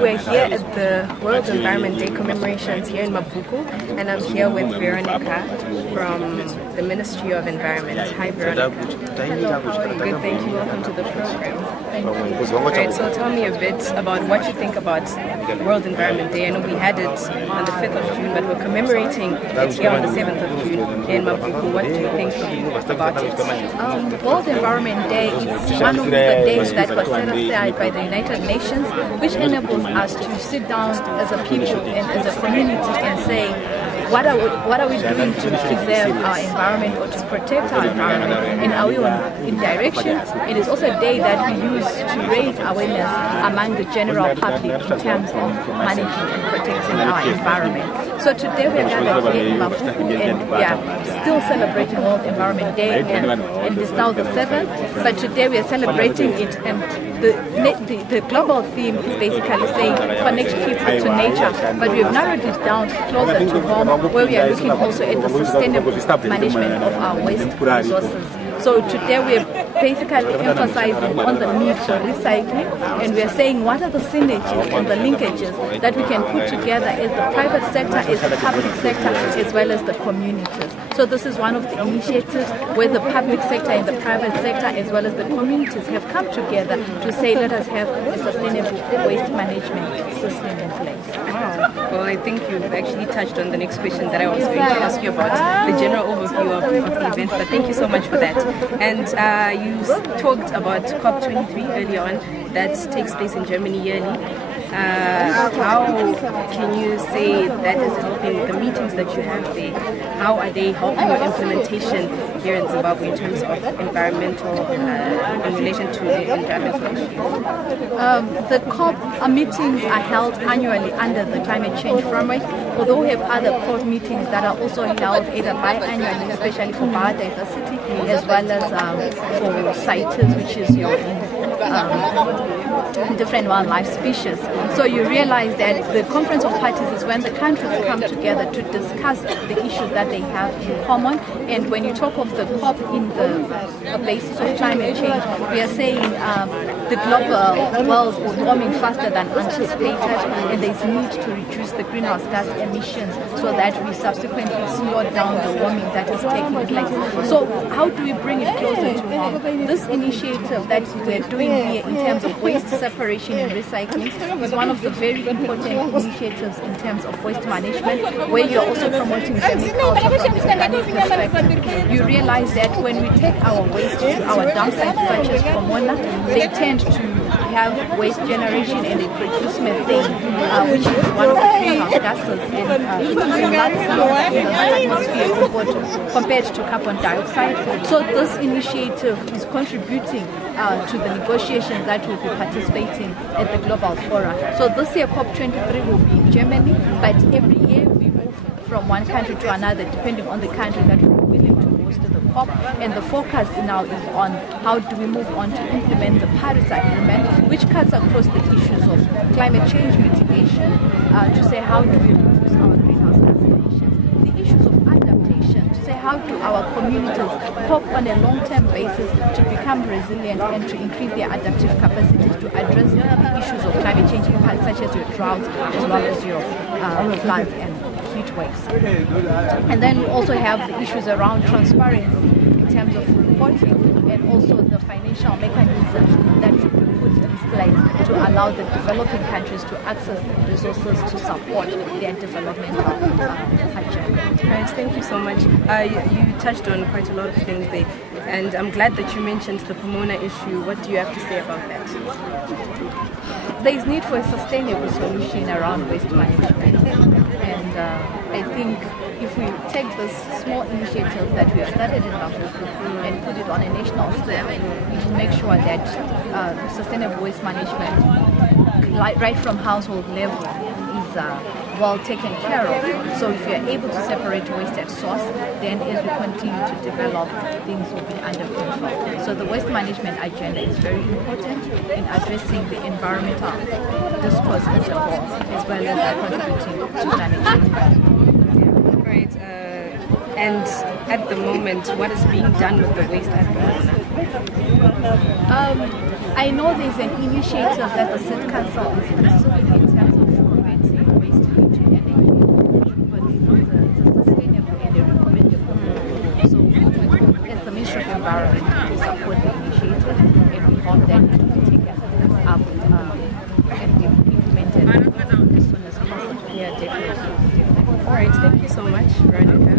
We're here at the World Environment Day commemorations here in Mabvuku, and I'm here with Veronica from the Ministry of Environment. Hi, Veronica. Hello, how are you? Good, thank you. Welcome to the program. Thank you. Alright, so tell me a bit about what you think about World Environment Day. I know we had it on the 5th of June, but we're commemorating it here on the 7th of June here in Mabvuku. What do you think about it? World Environment Day is one of the days that was set aside by the United Nations, which enables us to sit down as a people and as a community and say, what are we doing to preserve our environment or to protect our environment, and are we in direction? It is also a day that we use to raise awareness among the general public in terms of managing and protecting our environment. So today we are gathered here in Mabvuku and we are still celebrating World Environment Day, and it's now the 7th, but today we are celebrating it, and the global theme is basically saying connect people to nature, but we've narrowed it down closer to home, where we are looking also at the sustainable management of our waste resources. So today we are basically emphasizing on the need for recycling, and we are saying what are the synergies and the linkages that we can put together as the private sector, as the public sector, as well as the communities. So this is one of the initiatives where the public sector and the private sector as well as the communities have come together to say let us have a sustainable waste management system in place. Wow. Well, I think you've actually touched on the next question that I was going to ask you about, the general overview of the event, but thank you so much for that. And you talked about COP23 earlier on, that takes place in Germany yearly. How can you say that is helping the meetings that you have there? How are they helping your implementation here in Zimbabwe in terms of environmental, in relation to the environmental issues? The COP meetings are held annually under the climate change framework, although we have other COP meetings that are also held either biannually, especially for biodiversity, as well as for CITES, which is your different wildlife species. So you realize that the Conference of Parties is when the countries come together to discuss the issues that they have in common. And when you talk of the COP in the basis of climate change, we are saying the global world is warming faster than anticipated, and there is need to reduce the greenhouse gas emissions so that we subsequently slow down the warming that is taking place. So how do we bring it closer to home? This initiative that we're doing here in terms of waste separation and recycling is one of the very important initiatives in terms of waste management, where you're also promoting vermiculture from the organic perspective. You realize that when we take our waste to our dump sites such as Pomona, they tend to have waste generation and they produce methane, which is one of the greenhouse gases, and it's lots in the atmosphere compared to carbon dioxide. So this initiative is contributing to the negotiations that will be participating at the global forum. So this year COP23 will be in Germany, but every year we move from one country to another depending on the country that will be willing to host the COP, and the focus now is on how do we move on to implement the Paris Agreement, which cuts across the issues of climate change mitigation, to say how do we reduce our greenhouse gas emissions, the issues of adaptation, to say how do our communities cope on a long-term basis to become resilient and to increase their adaptive capacities to address the issues of climate change impacts such as your droughts as well as your floods and heat waves. And then we also have the issues around transparency in terms of reporting, and also the financial mechanisms that should be put in place to allow the developing countries to access resources to support their developmental agenda. Right, thank you so much. You touched on quite a lot of things there, and I'm glad that you mentioned the Pomona issue. What do you have to say about that? There is need for a sustainable solution around waste management, and I think if we take this small initiative that we have started in Mabvuku and put it on a national scale, we will make sure that sustainable waste management, right from household level, is well taken care of. So if we are able to separate waste at source, then as we continue to develop, things will be under control. So the waste management agenda is very important in addressing the environmental discourse as a whole, as well as contributing to climate change. Right. And at the moment, what is being done with the waste at the moment? I know there's an initiative that the City Council is pursuing in terms of converting waste into energy, but it's a sustainable and a recommendable. So, as the Ministry of Environment, we support the initiative, and we hope that it will be taken up and be implemented as soon as possible. Yeah, definitely. All right, thank you so much, Veronica.